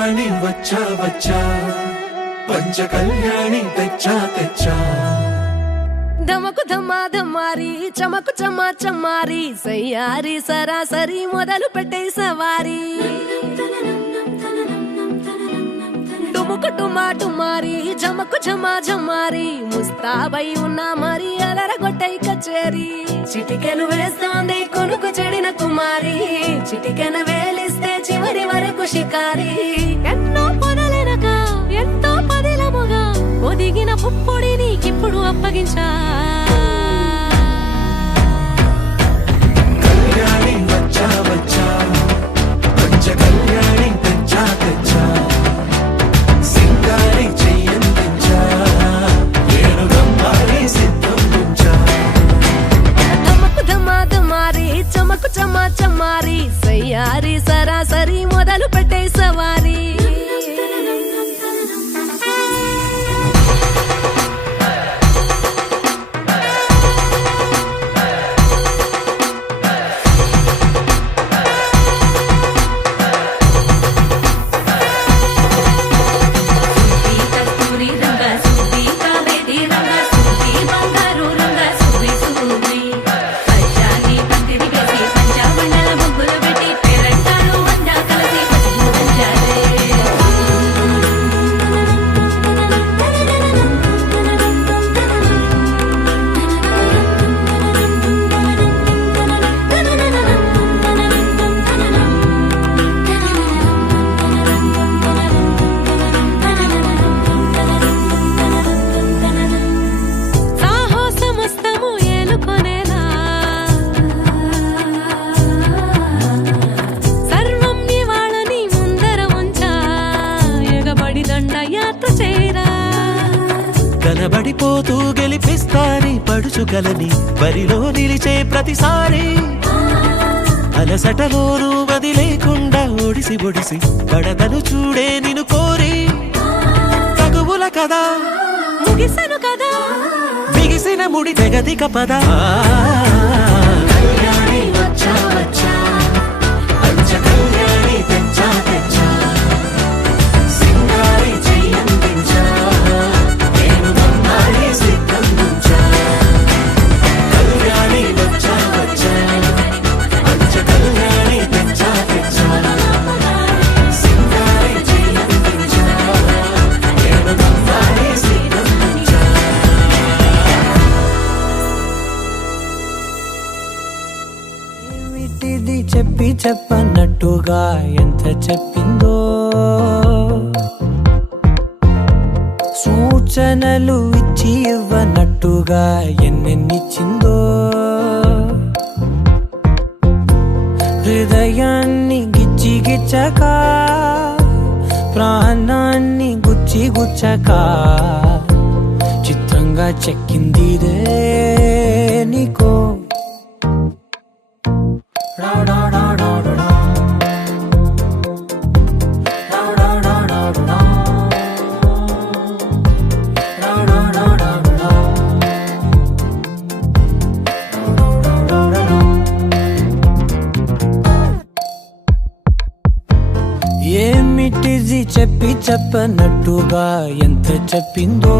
కళ్యాణి వచ్చా వచ్చా పంచ కళ్యాణి తెచ్చా తెచ్చా ధమకు ధమ్మా ధమ్మారి చమకు చమ్మా చమ్మారి సయ్యారి సరాసరి మొదలు పెట్టే సవారి డుముకు డుమా డుమారి జమకు జమా జమ్మారి ముస్తాబై ఉన్నా మరి అలరగొట్టై కచేరి చిటికెను వేస్తోంది కొనుకు చెడిన కుమారి చిటికెన వేలిస్తే చివరి వరకు షికారి ఎన్నో పొదలెనక ఎంతో పదిలముగా ఒదిగిన పుప్పొడి నీకిప్పుడు అప్పగించా కళ్యాణి వచ్చా వచ్చా పంచ కళ్యాణి తెచ్చా తెచ్చా సింగారి చెయ్యందించా ఏనుగమ్మారి సిద్ధందించా ధమకు ధమ్మా ధమ్మారి చమకు చమ్మా చమ్మారి సయ్యారి సరాసరి మొదలు పెట్టే సవారి కనబడిపోతూ గెలిపిస్తాని పడుచుకలని బరిలో నిలిచే ప్రతిసారి అలసటలోనూ వదిలేకుండా ఒడిసి ఒడిసి కడదను చూడే నిన్ను కోరి తగువుల కదా ముగిసను కదా బిగిసిన ముడి తెగదిక పద కళ్యాణి వచ్చా వచ్చా పంచ కళ్యాణి తెచ్చా తెచ్చా సింగారి చెయ్యందించా ఏనుగమ్మారి సిద్ధందించా కళ్యాణి వచ్చా వచ్చా పంచ కళ్యాణి తెచ్చా తెచ్చా సింగారి చెయ్యందించా ఏనుగమ్మారి సిద్ధందించా ఏమిటిది చెప్పి చెప్పన్నట్టుగా ఎంత చెప్పిందో సూచనలు ఇచ్చి ఇవ్వనట్టుగా ఎన్నెన్నిచ్చిందో హృదయాన్ని గిచ్చి గిచ్చక ప్రాణాన్ని గుచ్చి గుచ్చక చిత్రంగా చెక్కిందిదే నీకో ఏమిటిది చెప్పి చెప్పనట్టుగా ఎంత చెప్పిందో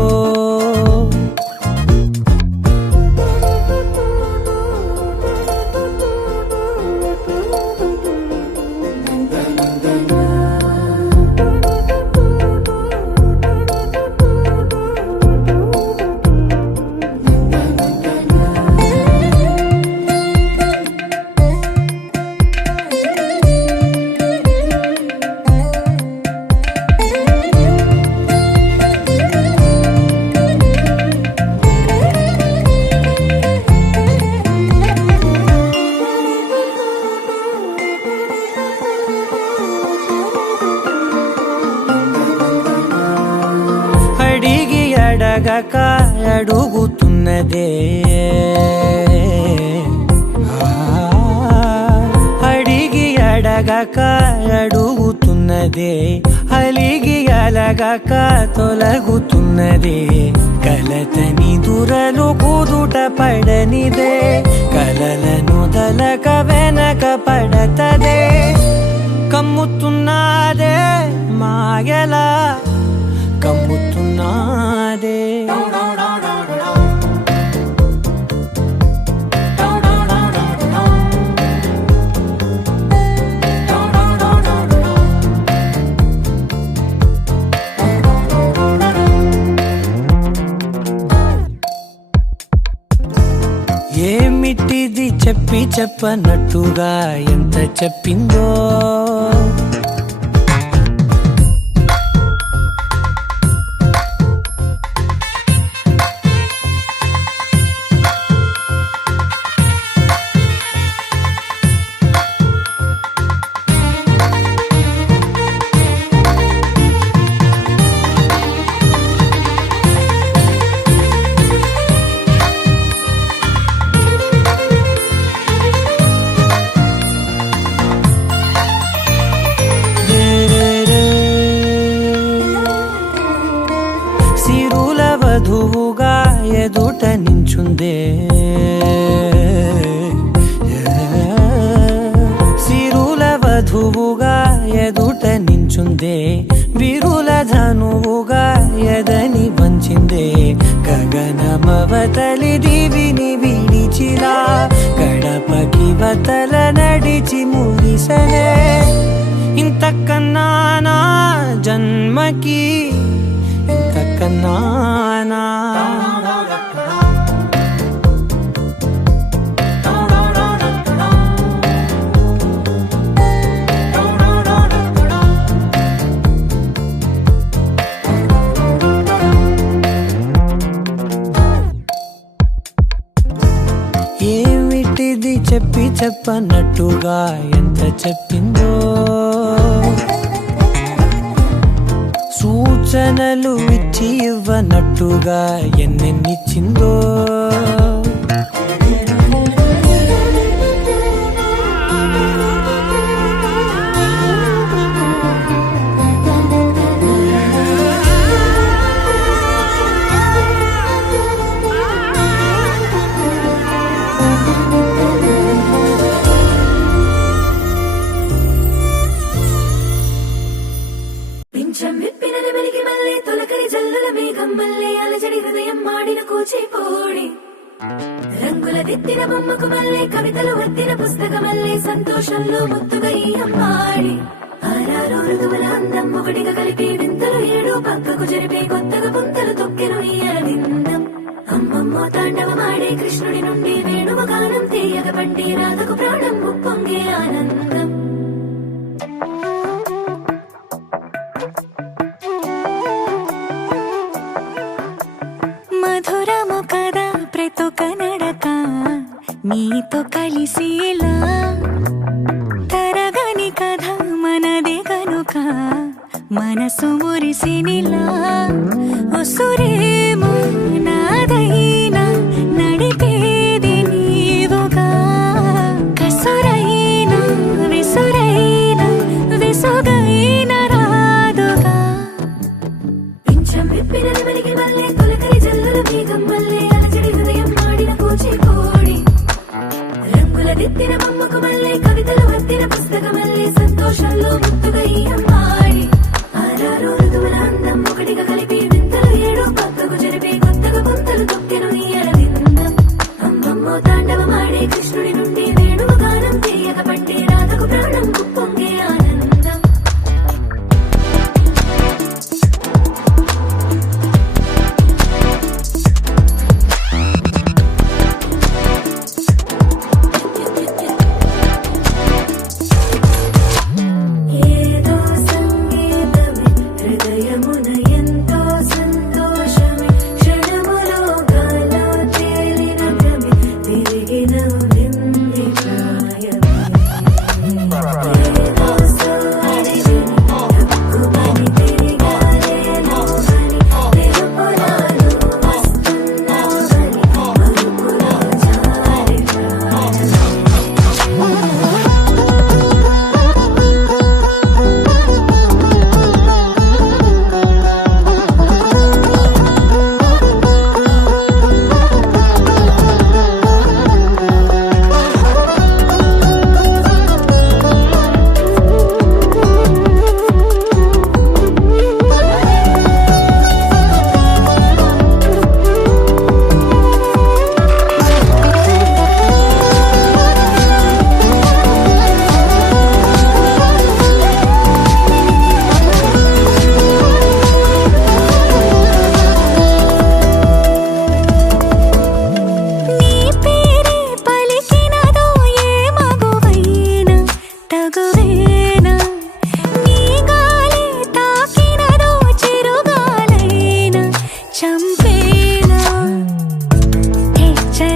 అడగక అడుగుతున్నదే అడిగి అడగక అడుగుతున్నదే అలిగి అలగక తొలగుతున్నదే కలతని దురలు కుదుట పడనిదే కలలను దలక వెనక పడతదే కమ్ముతున్నదే మా మాయలా కమ్ముతున్నాదే. ఏమిటిది చెప్పి చెప్పనట్టుగా ఎంత చెప్పిందో, సిరుల వధువుగా ఎదుట నించుందే, సిరుల వధువుగా ఎదుట నించుందే, విరుల ధనువుగా ఎదని వంచిందే. గగనమవతలి దివిని విడిచిలా గడపకి వతల నడిచి మురిసనే. ఇంతకన్నా నా జన్మకి ఇంతకన్నానా. ఏమిటిది చెప్పి చెప్పనట్టుగా ఎంత చెప్పిందో, సూచనలు ఇచ్చి ఇవ్వనట్టుగా ఎన్నెన్నిచ్చిందో. పింఛం విప్పినది వెలిగి మళ్ళీ తొలకరి జల్లుల మేఘం మళ్ళీ అలజడి హృదయం మాడిన కూచిపోడి. రంగుల దిద్దిన బొమ్మకు మళ్ళీ కవితలు వత్తిన పుస్తకం మళ్ళీ సంతోషంలో ముద్దుగా ఈ అమ్మాడి. ఆరారు ఋతువుల అందం ఒకటిగా కలిపి వింతలు ఏడు పక్కకు జరిపి కొత్తగా పుంతలు తొక్కెను ఈ అరవిందం. అమ్మమ్మో తాండవమాడే కృష్ణుడి నుండి వేణువ గానం తీయగ పండి రాధకు ప్రాణం ఉప్పొంగే ఆనందం. మధురము కదా ప్రతొక నడక నీతో కలిసేలా, తరగని కథ మనదే కనుక మనసు మురిసినిలా. ఉసురేమో నాదైనా నడిపేది నీవుగా, కసురైనా విసురైనా విసుగైన రాదుగా. పింఛం విప్పినది వెలిగి మళ్ళీ తొలకరి జల్లుల మేఘం మళ్ళీ అలజడి హృదయం మాడిన కూచిపోడి. రంగుల దిద్దిన బొమ్మకు మళ్ళీ కవితలు వత్తిన పుస్తకం మళ్ళీ సంతోషంలో ముద్దుగా ఈ అమ్మాడి. ఆరారు ఋతువుల అందం ఒకటిగా కలిపి వింతలు ఏడు పక్కకు జరిపి కొత్తగా పుంతలు తొక్కెను ఈ అరవిందం. అమ్మమ్మో తాండవమాడే కృష్ణుడి నుండి వేణువ గానం తీయగ పండి రాధకు ప్రాణం ఉప్పొంగే ఆనందం. ఏదో సంగీతమే హృదయమున ఎంతో సంతోషమే, క్షణములో గాలో తేలిన భ్రమే తిరిగిన విందే.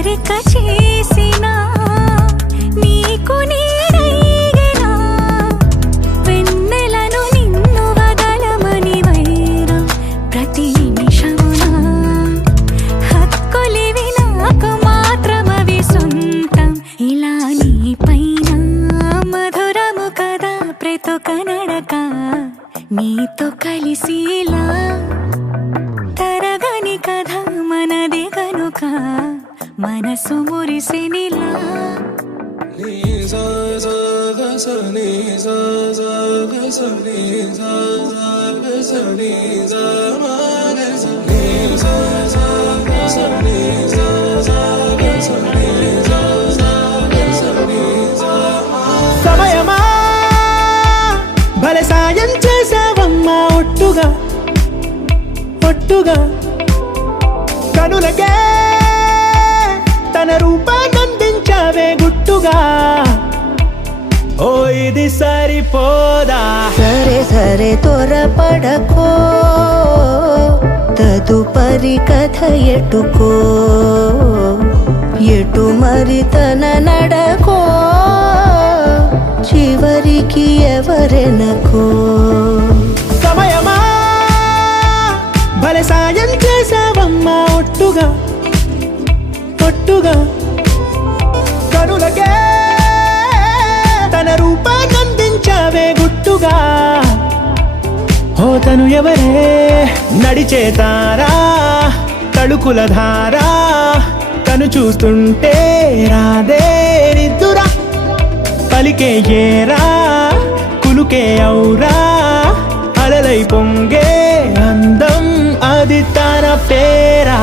చేరిక చేసిన నీకు నీడైనా వెన్నెలను నిన్ను వదలమని వైరా ప్రతి నిమిషమున హక్కులివి నాకు మాత్రమవి సొంతం ఇలా నీ పైన మధురము కదా ప్రతొక నడక నీతో కలిసిలా తరగని కథ మనది గనుక మనసు మురిసినిలా సమయమా భలే సాయం చేసావమ్మా ఒట్టుగా ఒట్టుగా కనులకే తన రూపాన్నందించావే గుట్టుగా ఓ ఇది సరిపోదా సరే సరే త్వరపడకో తదుపరి కథ ఎటుకో ఎటు మరి తన నడకో చివరికి ఎవరెనకో సమయమా భలే సాయం చేసావమ్మా ఒట్టుగా ఒట్టుగా కనులకే తన రూపాన్నందించావే గుట్టుగా ఓ తను ఎవరే నడిచే తారా తళుకుల ధారా తను చూస్తుంటే రాదే నిద్దురా పలికే ఏరా కులుకే ఔరా అలలై పొంగే అందం అది తన పేరా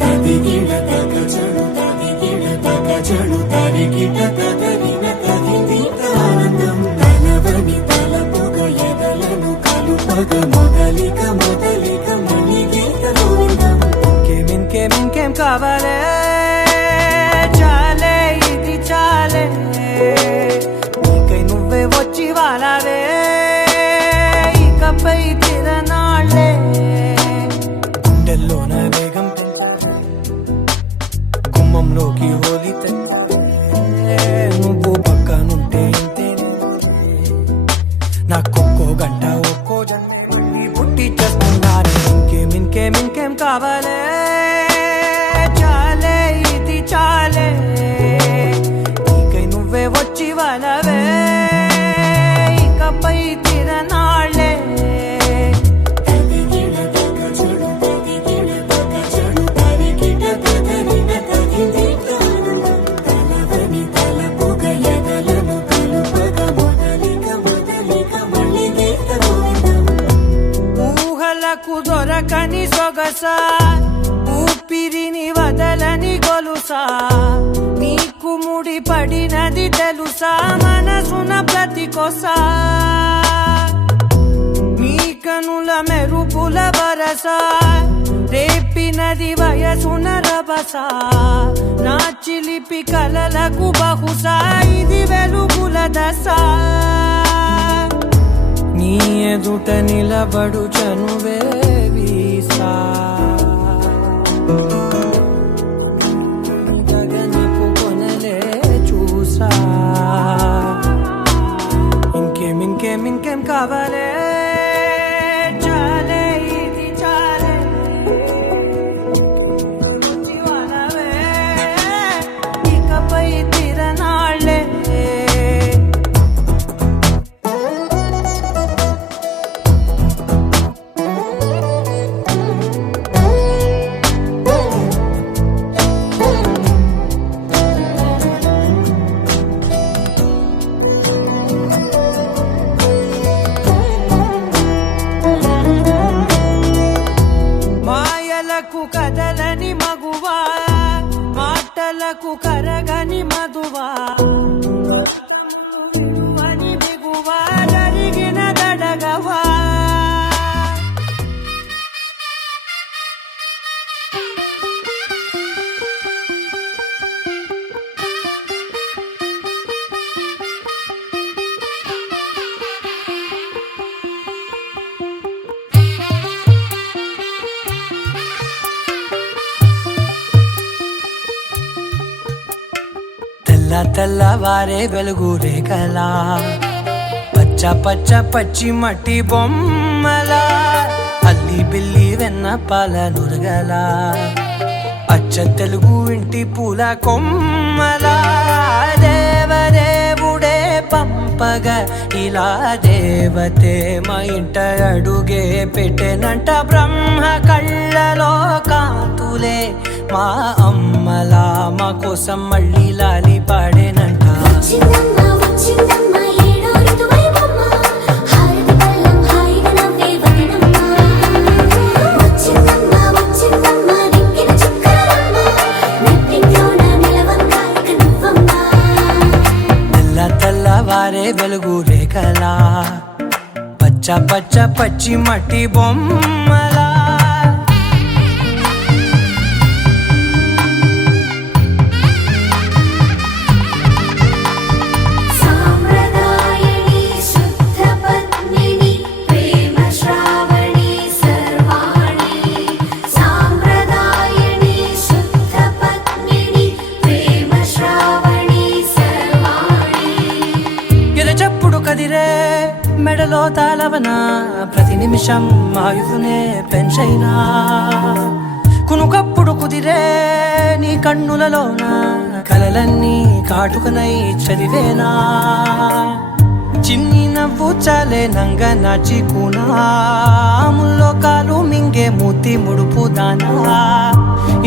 తదిగిడ తగజడు తదిగిడ తగజడు తరిగిట తదరిన తదిందిట ఆనందం తలవని తలపుగ ఎదలను కలుపగ మొదలిక మొదలిక మణిగీత గోవిందం ఇంకేం కావాలే చాలే ఇది చాలే నీకై నువ్వే వచ్చి వాలావే ఇకపై తిరనాళ్ళే గుండెల్లోన వేగం గుమ్మంలోకి హోలీ నువ్వు పక్కనుంటే ఇంతేనే నాకొక్కో గంట ఒక్కో జంట పుట్టి చేస్తున్నాను ఇంకేం కావాలే చాలే ఇది చాలే నీకై నువ్వే వచ్చి వాళ్ళవే ఇకపై తిరనాళ్ళే తదిగిడ తగజడు తదిగిడ తగజడు తరిగిట తదరిన తదిందిట ఆనందం తలవని తలపుగ ఎదలను కలుపగ మొదలిక మొదలిక మణిగీత గోవిందం ఊహలకు దొరకని సొగసా ఊపిరిని వదలని గొలుసా నీకు ముడి పడినది తెలుసా మనసున ప్రతి కొసా నీ కనుల మెరుపుల వరస రేపినది వయసున రభస నా చిలిపి కలలకు బహుశా ఇది వెలుగుల దశ నీ ఎదుట నిలబడు చనువే వీసా గగనపు కొనలే చూసా ఇంకేం కావాలే చాలే ఇది చాలే జీవనవే ఇకపై తిరనాళ్ళే తెల్లవారే వెలుగు రేఖలా పచ్చ పచ్చ పచ్చి మట్టి బొమ్మలా అల్లి బిల్లి వెన్న పాల నురగలా అచ్చ తెలుగు ఇంటి పూల కొమ్మలా దేవదేవుడే పంపగా ఇలా దేవతే మా ఇంట అడుగే పెట్టెనంట బ్రహ్మ కళ్ళలో కాంతులే మా అమ్మలా మా కోసం మళ్ళీ లాలి పాడేనంట వచ్చిందమ్మ వచ్చిందమ్మ ఏడో ఋతువైవమ్మ హారతి పళ్ళం హాయిగా నవ్వే వదనమ్మ వచ్చిందమ్మ వచ్చిందమ్మ నిక్కిన చుక్కలమ్మ నెట్టింట్లోన నిలవంగా ఇక నువ్వమ్మ తెల్లవారే వెలుగు రేఖలా పచ్చ పచ్చ పచ్చి మట్టి బొమ్మలా సాంప్రదాయని శుద్ధ పద్మిని ప్రేమ శ్రావణి సర్వాణి సాంప్రదాయని శుద్ధ పద్మిని ప్రేమ శ్రావణి సర్వాణి ఎరచప్పుడు కదిరే మెడలో తాళవన ప్రతి నిమిషం ఆయుధునే పెంచైనా కునుకప్పుడు కుదిరే నీ కన్నులలోన కలలన్నీ కాటుకనై చదివేనా చిన్ని నవ్వు చాలే నంగ నాచి కూనాముల్లో కాలు మింగే మూతి ముడుపు దానా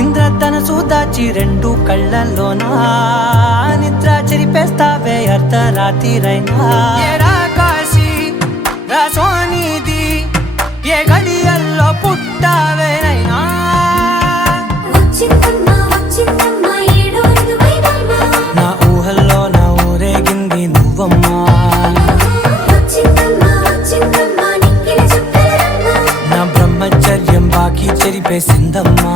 ఇంద్రధనసు దాచి రెండు కళ్ళల్లోనా నిద్ర చెరిపేస్తావే అర్ధరాత్రిరైనా ఏరా కాశీ రాసోనిది ఏ గడియల్లో పుట్టావేనైనా వచ్చిందమ్మ వచ్చిందమ్మ ఏడో ఋతువైవమ్మ నా ఊహల్లో నా ఊరేగింది నువ్వమ్మా వచ్చిందమ్మ వచ్చిందమ్మ నిక్కిన చుక్కలమ్మ నా బ్రహ్మచర్యం బాకీ చెరిపేసిందమ్మా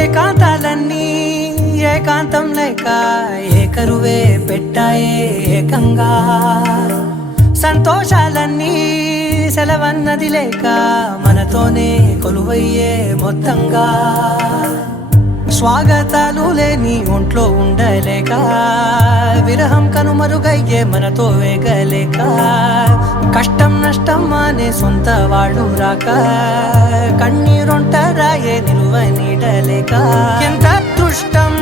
ఏకాంతాలన్నీ ఏకాంతం లేక ఏకరువే పెట్టాయే ఏకంగా సంతోషాలన్నీ సెలవన్నది లేక మనతోనే కొలువయ్యే మొత్తంగా స్వాగతాలు లేని ఒంట్లో ఉండలేక విరహం కనుమరుగయ్యే మనతో వేగలేక కష్టం నష్టం అనే సొంత వాడు రాక కన్నీరొంటరాయే నిలువ నీడలేక ఎంత అదృష్టం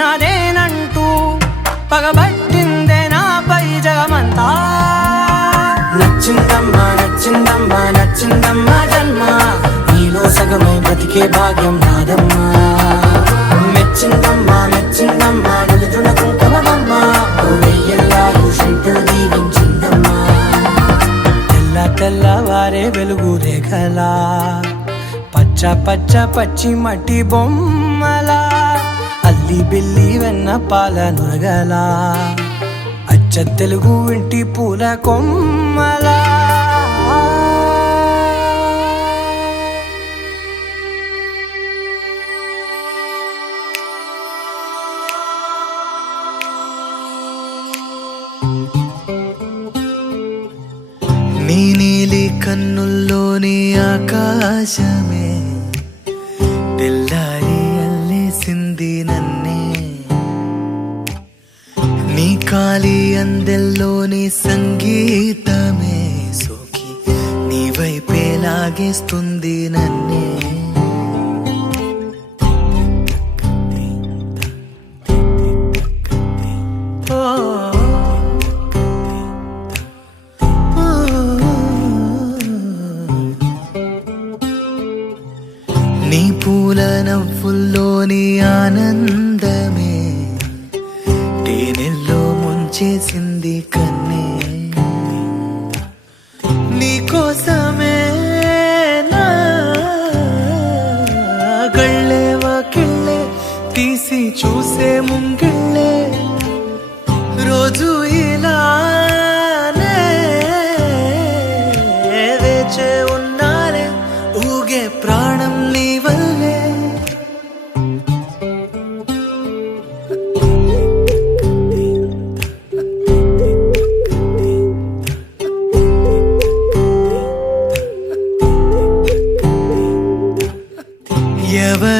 నాదేనంటూ పగబట్టిందే నాపై జగమంతా నచ్చిందమ్మా నచ్చిందమ్మా నచ్చిందమ్మా జన్మ నీలో సగమై బ్రతికే భాగ్యం నాదమ్మా మెచ్చిందమ్మా మెచ్చిందమ్మా నిలుతున్న కుంకుమమ్మా వెయ్యల్లాలు శంకరు దీవించిందమ్మా తెల్లవారే వెలుగు రేఖలా పచ్చ పచ్చ పచ్చి మట్టి బొమ్మలా అల్లి బిల్లి వెన్న పాల నురగలా అచ్చ తెలుగు ఇంటి పూల కొమ్మలా నీ నీలి కన్నుల్లోని ఆకాశమే తెల్లారి అల్లేసింది నన్నే నీ కాలి అందెల్లోని సంగీతమే సోకి నీ వైపే లాగేస్తుంది నన్నే నీ పూల నవ్వుల్లోని ఆనందమే తేనెల్లో ముంచేసింది కన్నే నీ కోసమే నా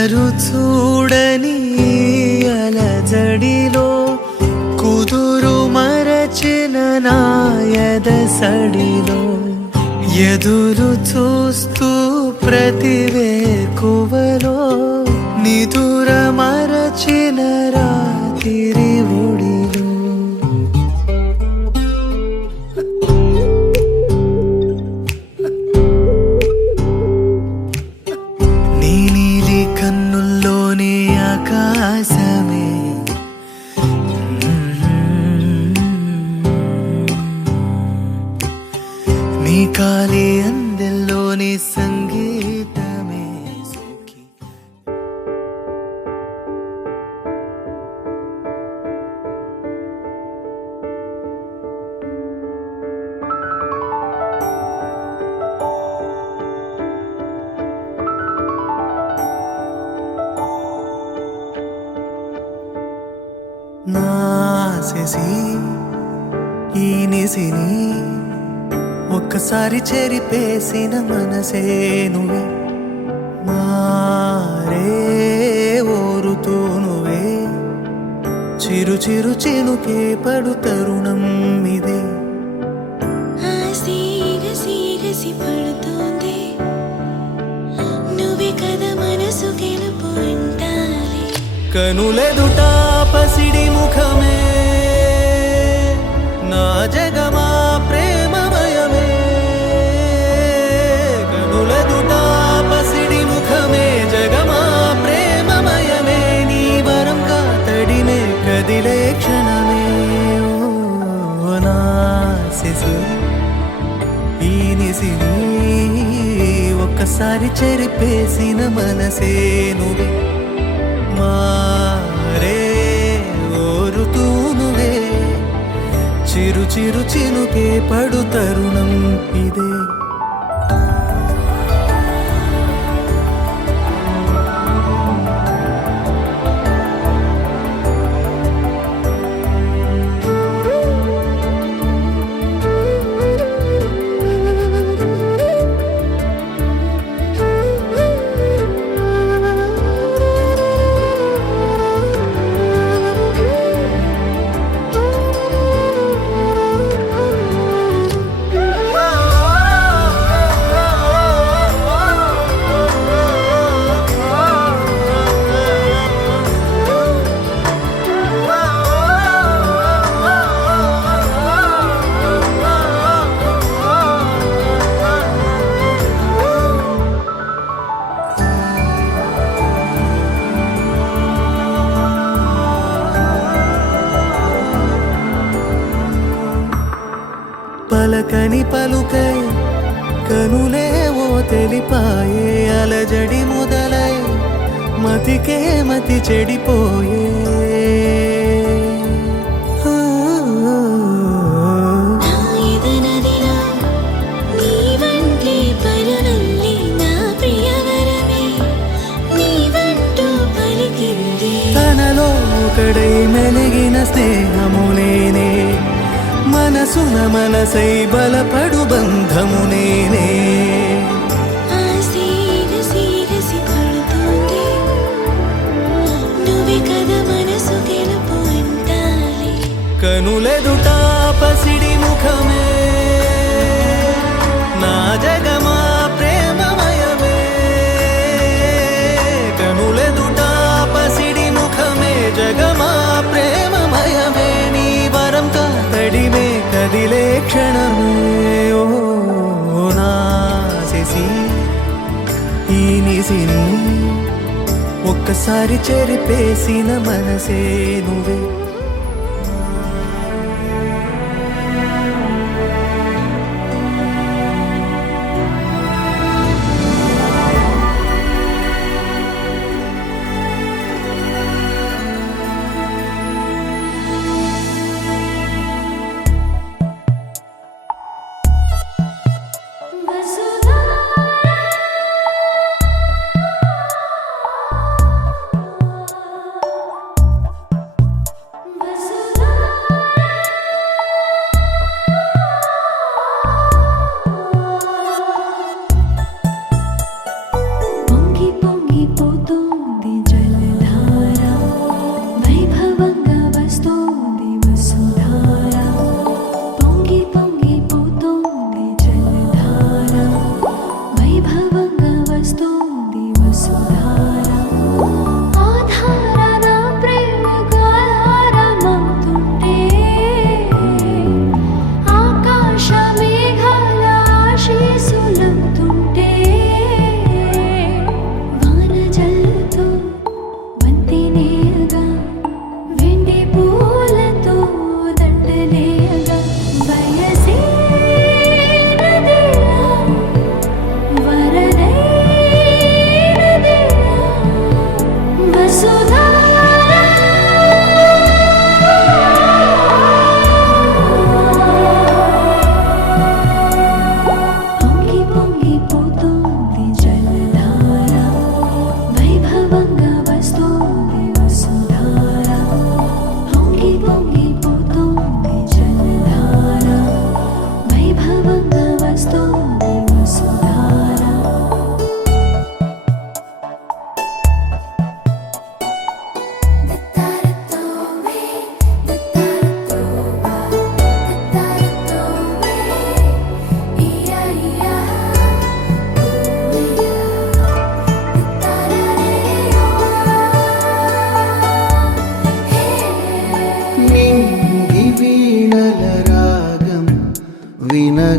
ఎవరు చూడని అలజడిలో కుదురు మరచిన నాయద సడిలో ఎదురు చూస్తూ ప్రతి వేకువలో నిదుర మరచిన రాత్రి ఒడిలో నీ నీలి కన్నుల్లోని ఆకాశమే నీ కాలి అందెల్లోని సంగీతమే సోకి నాసేసి ఈ నిసిని ఒక్కసారి చెరిపేసిన మనసే నువ్వే మారే ఓరుతూ నువ్వే చిరు చిరు చినుకే పడు తరుణం ఇదే ఆసిగసి పడుతోంది నువ్వే కదా మనసు గెలుపు అంటాలి కనులెదుట పసిడి ముఖమే నా జగమా ప్రేమమయమే కనులెదుట పసిడి ముఖమే జగమా ప్రేమమయమే నీ వరంగా తడిమే కదిలే క్షణమే ఓ నా శిశి ఈ నిసిని ఒక్కసారి చెరిపేసిన మనసే నువ్వే మారే ఓరుతూ నువ్వే చిరు చిరు చినుకే పడు తరుణం ఇదే పలకని పలుకై కనులే ఓ తెలిపాయే అలజడి మొదలై మతికే మతి చెడిపోయే నదిలో నీ వంటి పరవల్లి నా ప్రియవరమే నీ వంటూ పలికింది తనలో ఒకడై మెలిగిన స్నేహమునేనే మనసున మనసై బలపడు బంధము నేనే ఆసిగసి పడుతోంది నువ్వే కదా మనసు గెలుపు అంటాలి కనులెదుట పసిడి ముఖమే నా జగమా ప్రేమమయమే కనులెదుట పసిడి ముఖమే జగమా ప్రేమమయమే నీ వరం తడిమే కదిలే క్షణమే ఓ నా శశి ఈ నిసిని ఒక్కసారి చెరిపేసిన మనసే నువ్వే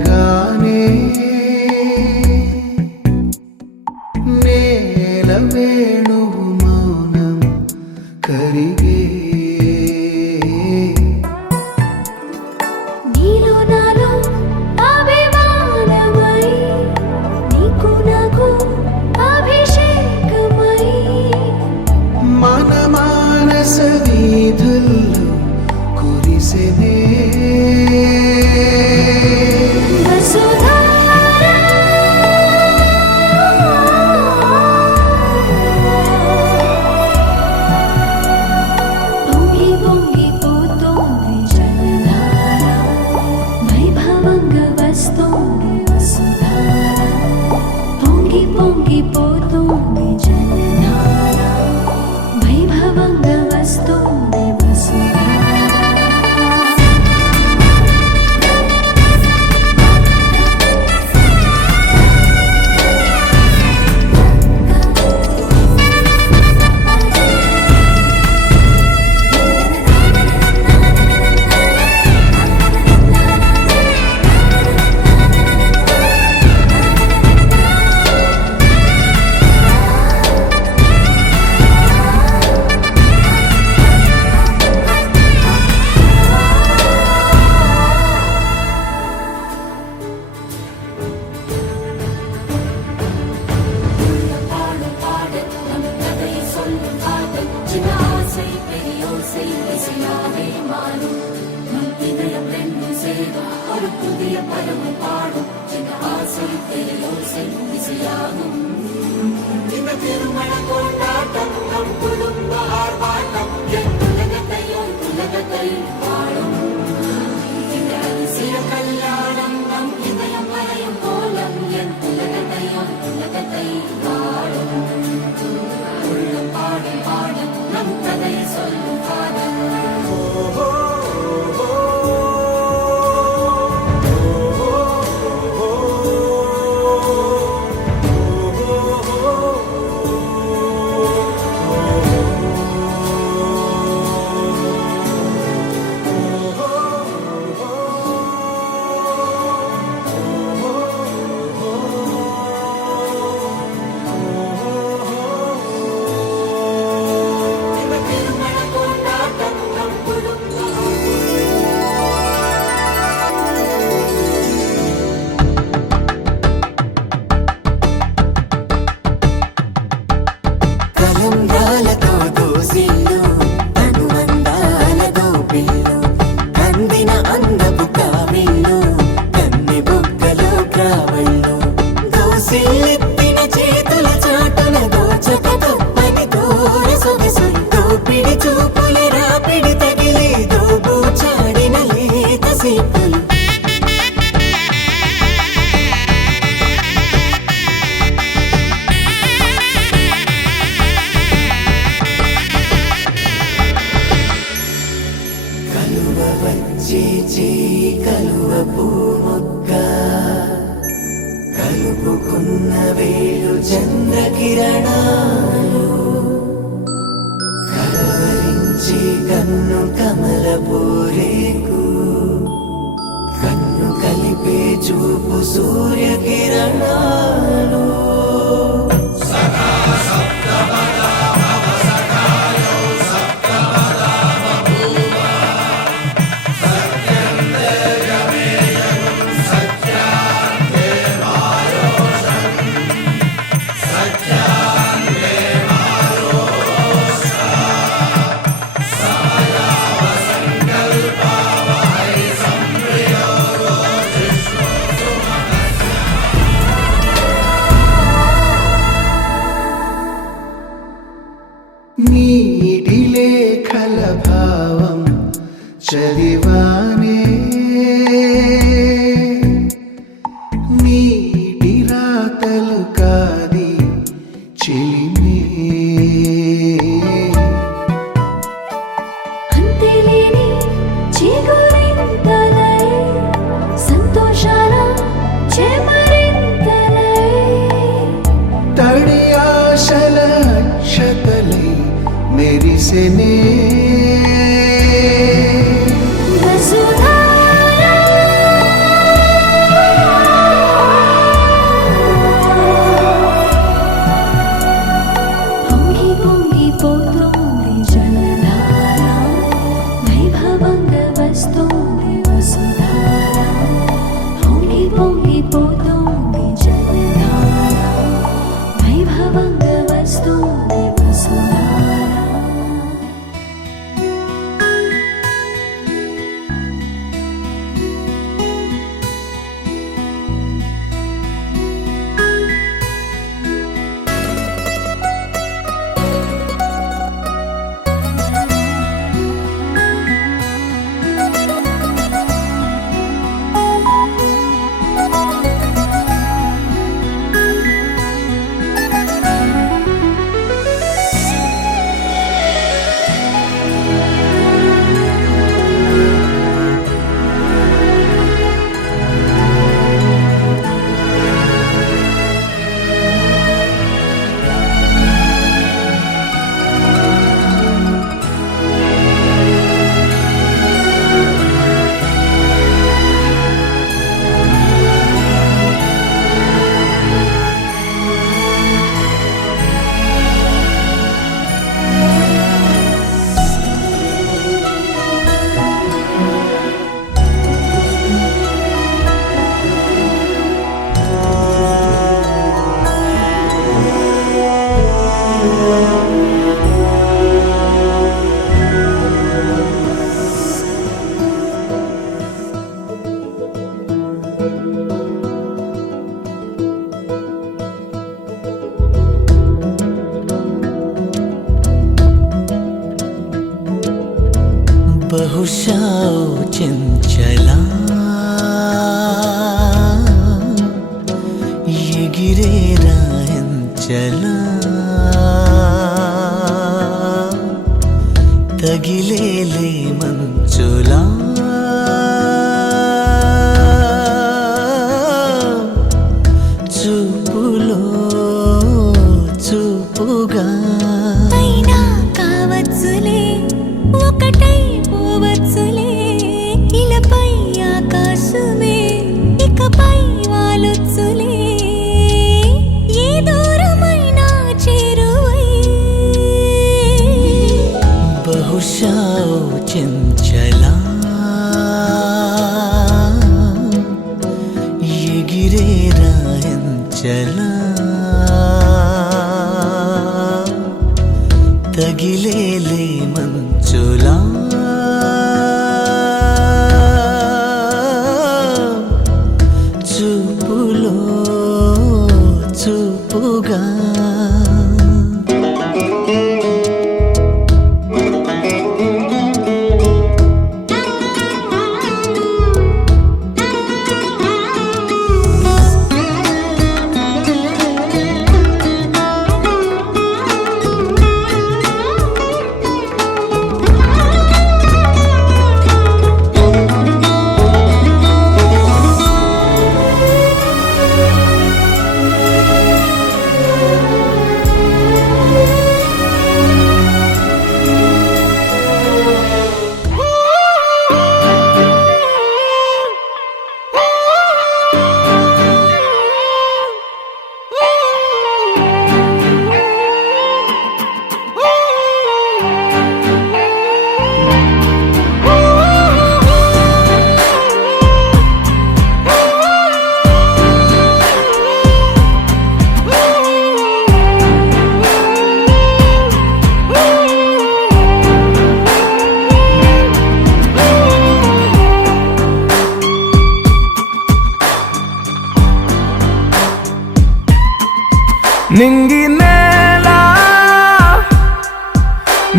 వినగానే నేల వేణువు మౌనం కరిగే నీలో నాలో అభిమానమై నీకు నాకు అభిషేకమై మన మానస వీధుల్లో కురిసెనే పొంగి పొంగిపోతోంది జలధార వైభవంగా వస్తోంది వసుధార పొంగి పొంగిపోతోంది జలధార వైభవంగా వస్తోంది వసుధార కలంబ్రాలతో దోసిల్లు అనుబంధాలతో పిల్లు అందిన అందపు కావిళ్ళు కన్ని బుగ్గలో గ్రావళ్ళు దోసిల్లెత్తిన చేతుల చాటున దోచక తప్పని దూర సొగసు దోపిడి చూపుల రాపిడి తగిలి దోబూచాడిన లేత సీపులు కలువ వచ్చే చేయి కలువ పూమొక్క కలుపుకున్న వేలు చంద్రకిరణాలు కలవరించి కన్ను కమల పూరేకు కన్ను కలిపే చూపు సూర్యకిరణాలు బహుశా చెంచలా ఎగిరేరా ఎంచలా తగిలేలే మంచులా చూపులో చూపుగా అయినా కావచ్చులే ఒకటై పోవచ్చులే ఇలపై ఆకాశమే ఇకపై వాలొచ్చులే ఏ దూరమైనా చేరువై బహుశా చెంచలా ఎగిరేరా ఎంచలా తగిలేలే మంచులా చూపులో చూపుగా నింగి నేల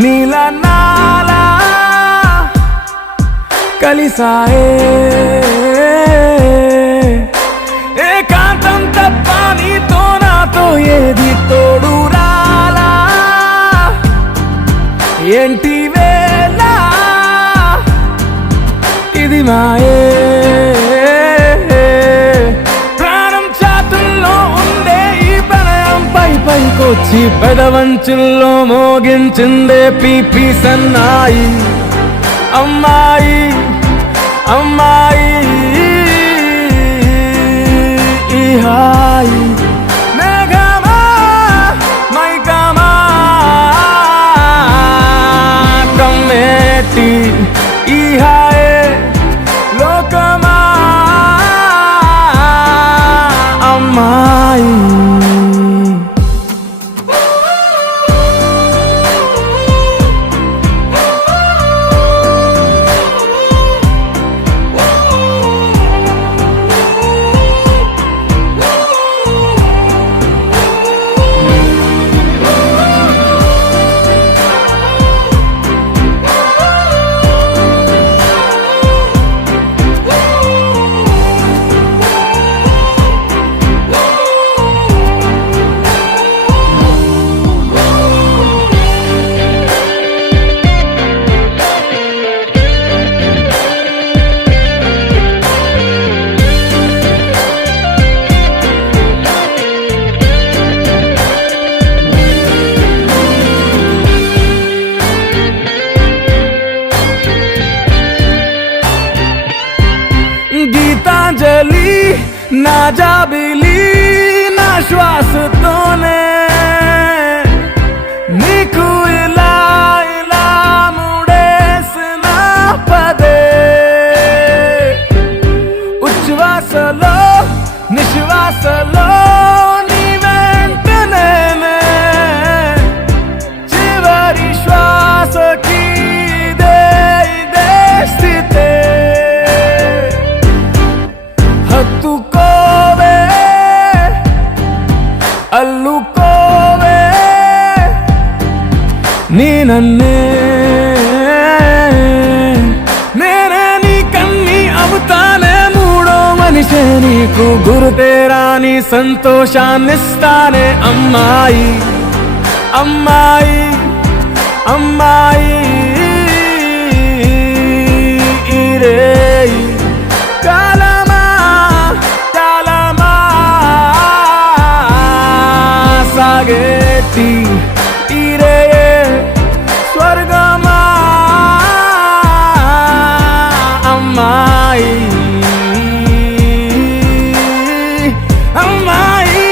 నీల నాల కలిసాయే ఏకాంతం తప్ప నీతో నాతో ఏది తోడు రాలా ఏంటి వేళ ఇది మాయే పైకొచ్చి పెదవంచుల్లో మోగించిందే పీపీ సన్నాయి అమ్మాయి అమ్మాయి ఈ హాయి మేఘమా మైకమా కమ్మేటి ఈ హాయే లోకమా అమ్మాయి గీతాంజలి నా జాబిలి నా శ్వాసతోనే నీకు ఇలా ఇలా ముడేసిన పదే ఉచ్ఛ్వాసలో నిశ్వాసలో నీ వెంట నేనే చివరి శ్వాసకి ఇదే స్థితే హత్తుకోవే అల్లుకోవే నీ నన్నే నీకు గురుతేరాని సంతోషాన్నిస్తానే అమ్మాయి అమ్మాయి అమ్మాయి ఇరే కాలమా కాలమా సాగేటి ఇరే స్వర్గమా అమ్మాయి అమ్మాయి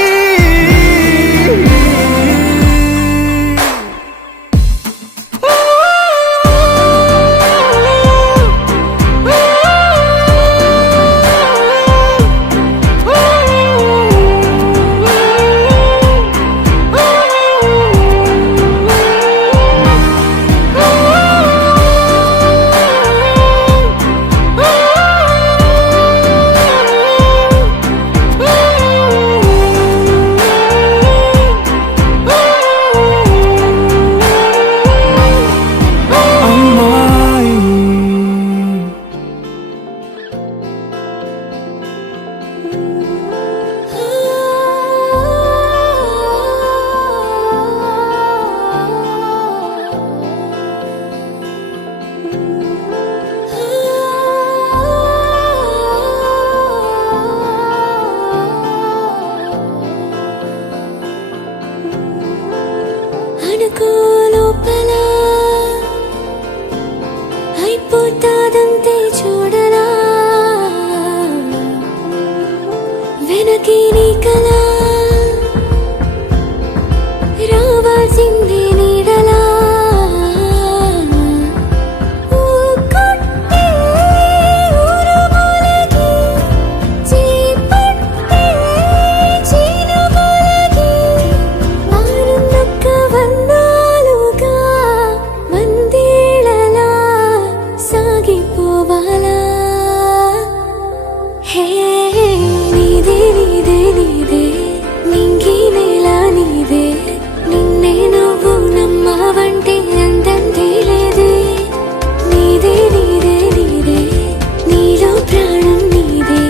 అనుకో లోపల అయిపోతాదంతే చూడరా వెనకే నీ కల రావాల్సిందే నీడలా ఓ కొట్టే ఊరుమూలకి చేపట్టే చీనుమూలకి ఆనందక్క వందాలుగా వందేళలా సాగిపోవాలా హే నీదే నీదే నీదే నింగి నేల నీదే నిన్నే నువ్వు నమ్మవంటే అందంతే లేదే నీదే నీదే నీదే నీలో ప్రాణం నీదే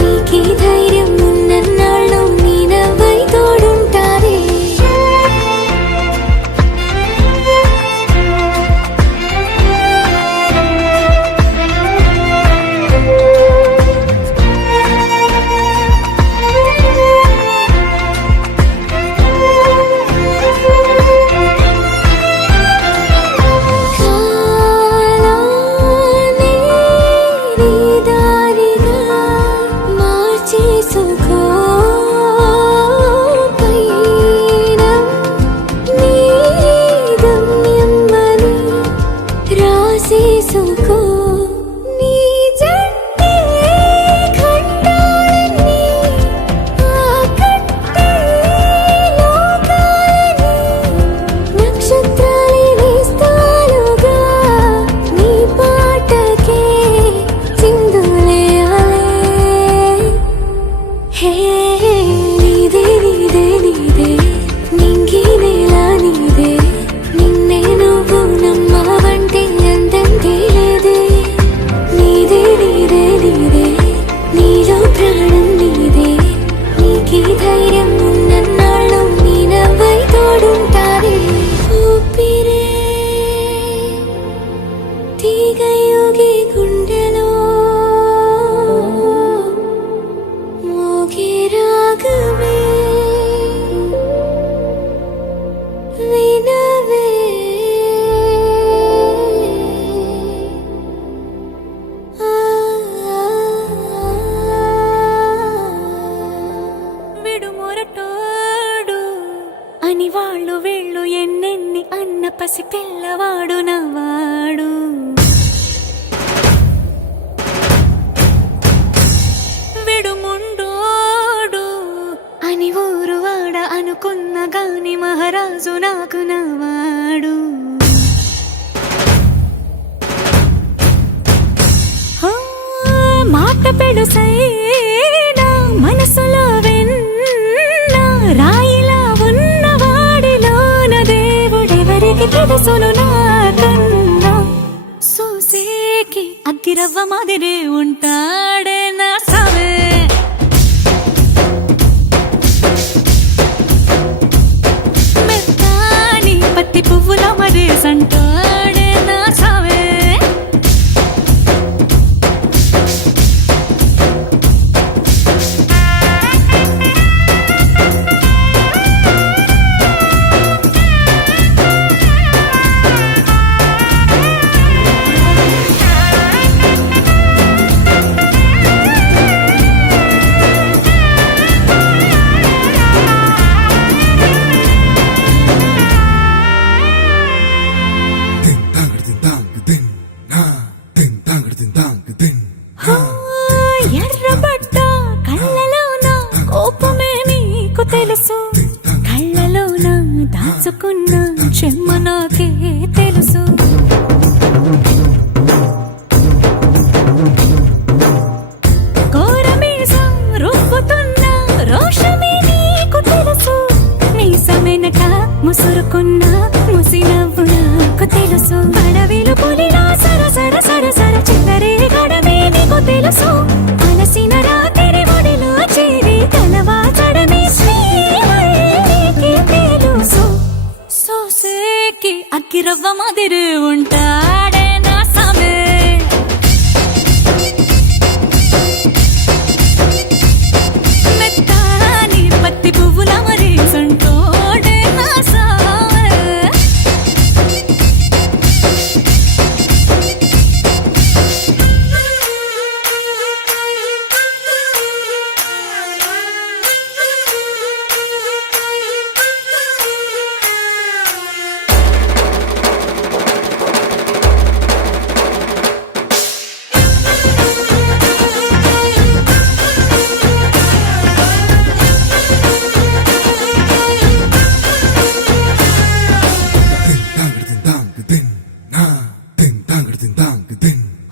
నీకే ధైర్యం ఉన్నన్నాళ్ళు నీ నవ్వై తోడుంటారే కాలాన్ని నీ దారిగా మార్చేసుకో పైన నీ గమ్యమని రాసేసుకో నీ జట్టే ఖండాలని ఆకట్టే లోకాలని నక్షత్రాలే నేస్తాలుగా నీ పాటకే చిందులేయాలే హే నీదే నీదే నీదే నింగి నేల నీదే నిన్నే నువ్వు నమ్మవంటే అందంతే లేదే నీదే నీదే నీదే నీలో ప్రాణం నీదే నీకే ధైర్యం ఉన్నన్నాళ్ళు నీ నవ్వై తోడుంటారే ఊపిరే తీగయోగి గుండెలో మోగే రాగమే వినవే విడుమొరటోడు అని వాళ్ళు వీళ్ళు ఎన్నెన్ని అన్న పసి పిల్లవాడు నవ్వాడు విడుముండోడు అని ఊరు వాడ అనుకున్న గాని మహారాజు నాకు నవ్వాడు మాట పెడుసైనా మనసులో వెన్న రాయిలా ఉన్నవాడిలోన దేవుడెవరికి తెలుసును నాకన్నా చూసేకి అగ్గిరవ్వ మాదిరి ఉంటాడే నా సవే తెలుసు కళ్ళలోన దాచుకున్న చెమ్మ నాకే తెలుసు కోరమీసం రుబ్బుతున్న రోషమే నీకు తెలుసు మీసమెనక ముసురుకున్న ముసినవ్వు నాకు తెలుసు అడవిలు పులిలా సరసర సరసర చిల్లరే గడమే నీకు తెలుసు అలసిన రాత్రి ఒడిలో చేరి కలవాచడమే శ్రీవల్లికి తెలుసు సోసేకి అక్కిరవ్వ మాదిరి ఉంటాడే నా సామే మెత్తాని పత్తి పువ్వుల మరి సంటోడే నా సామే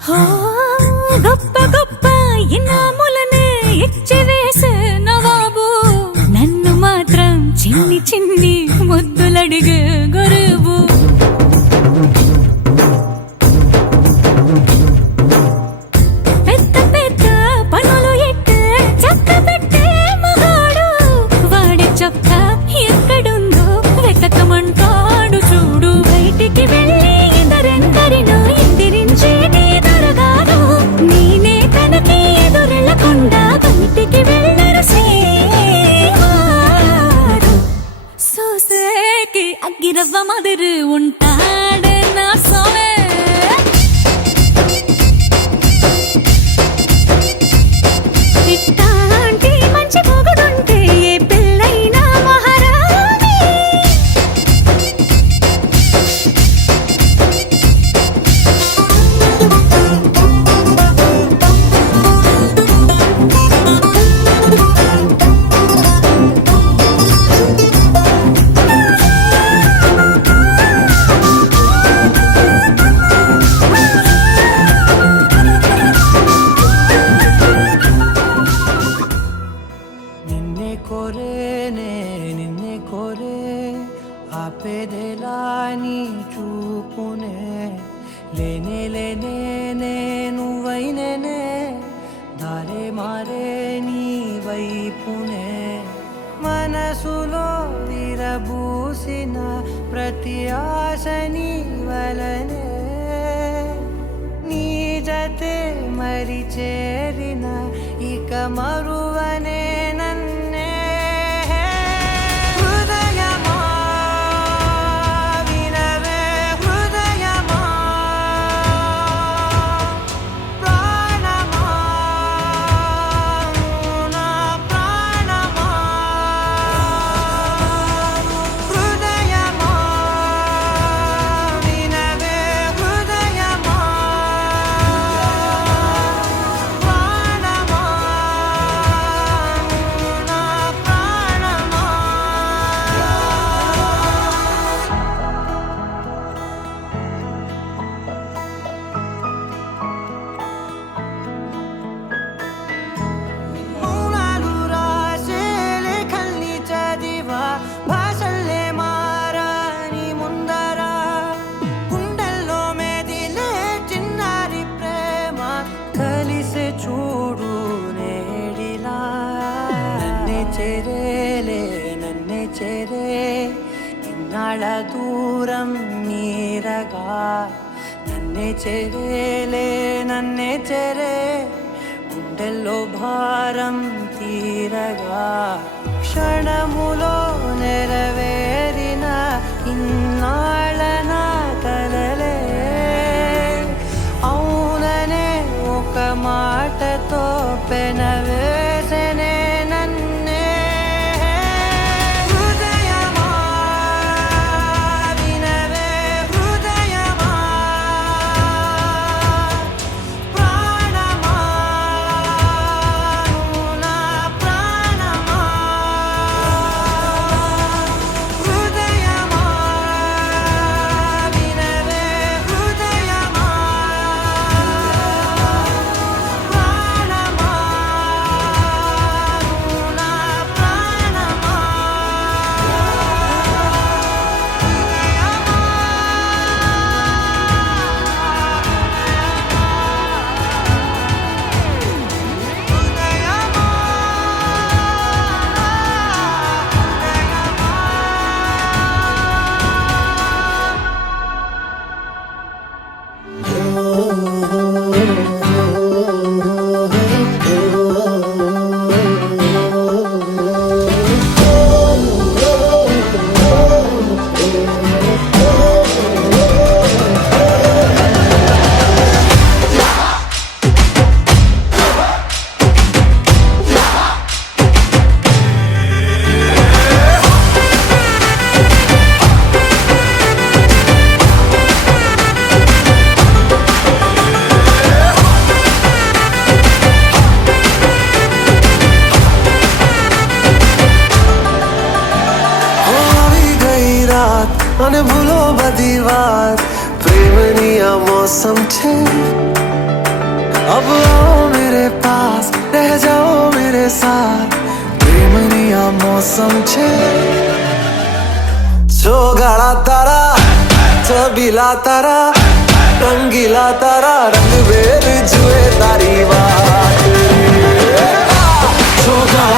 హో గొప్ప గొప్ప ఇనాములనే ఇచ్చి వేసే నవాబు నన్ను మాత్రం చిన్ని చిన్ని ముద్దులడిగే గురువు పెద్ద పెద్ద పనులు ఎట్టే చక్క పెట్టే మగాడు వాడి చొక్క ఎక్కడుందో వెతకమంటాడు చూడు బయటికి వెళ్ళి ఇద్దరెందరినో ఎదిరించేది దొరగారు నేనే తనకి ఎదురెళ్ళకుండా బయటికి వెళ్ళరు శ్రీవారు సోసేకి అగ్గిరవ్వ మాదిరి ఉంటాడే నా సోమే ఇట్టాంటి మంచి పొగడుంటే ఏ పిల్లైనా మహారాణి నిన్నే కోరేనే నిన్నే కోరే ఆపేదేలా నీ చూపునే లేనే లేనే నువ్వైనేనే దారే మారే నీ వైపునే మనసులో విరబూసిన ప్రతి ఆశ నీ వలనే నీ జతే మరి చేరిన ఇక మరువనే నన్నే హృదయమా వినవే హృదయమా ప్రాణమా నా ప్రాణమా హృదయమా వినవే హృదయమా ప్రాణమా నా ప్రాణమా మౌనాలు రాసే లేఖల్ని చదివా భాషల్లే మారాని ముందర గుండెల్లో మెదిలే చిన్నారి ప్రేమ కలిసే చూడు నేడిలా నన్నే చేరేలే నన్నే చేరే ఇన్నాళ్ళ దూరం నీరగా నన్నే చేరేలే నన్నే చేరే గుండెల్లో భారం తీరగా క్షణములో నెరవేరిన ఇన్నాళ్ళ నా కలలే అవుననే ఒక మాటతో పెనవేసనే నన్నే హృదయమా వినవే హృదయమా ప్రాణమా నా ప్రాణమా અને ભૂલો બધી વાત પ્રેમની આ મોસમ છે अब आओ मेरे पास रह जाओ मेरे साथ प्रेमनी आ मौसम छे ચોગાળા તારા છબીલા તારા રંગીલા તારા રંગ વેર જુએ તારી વાત ચોગાળા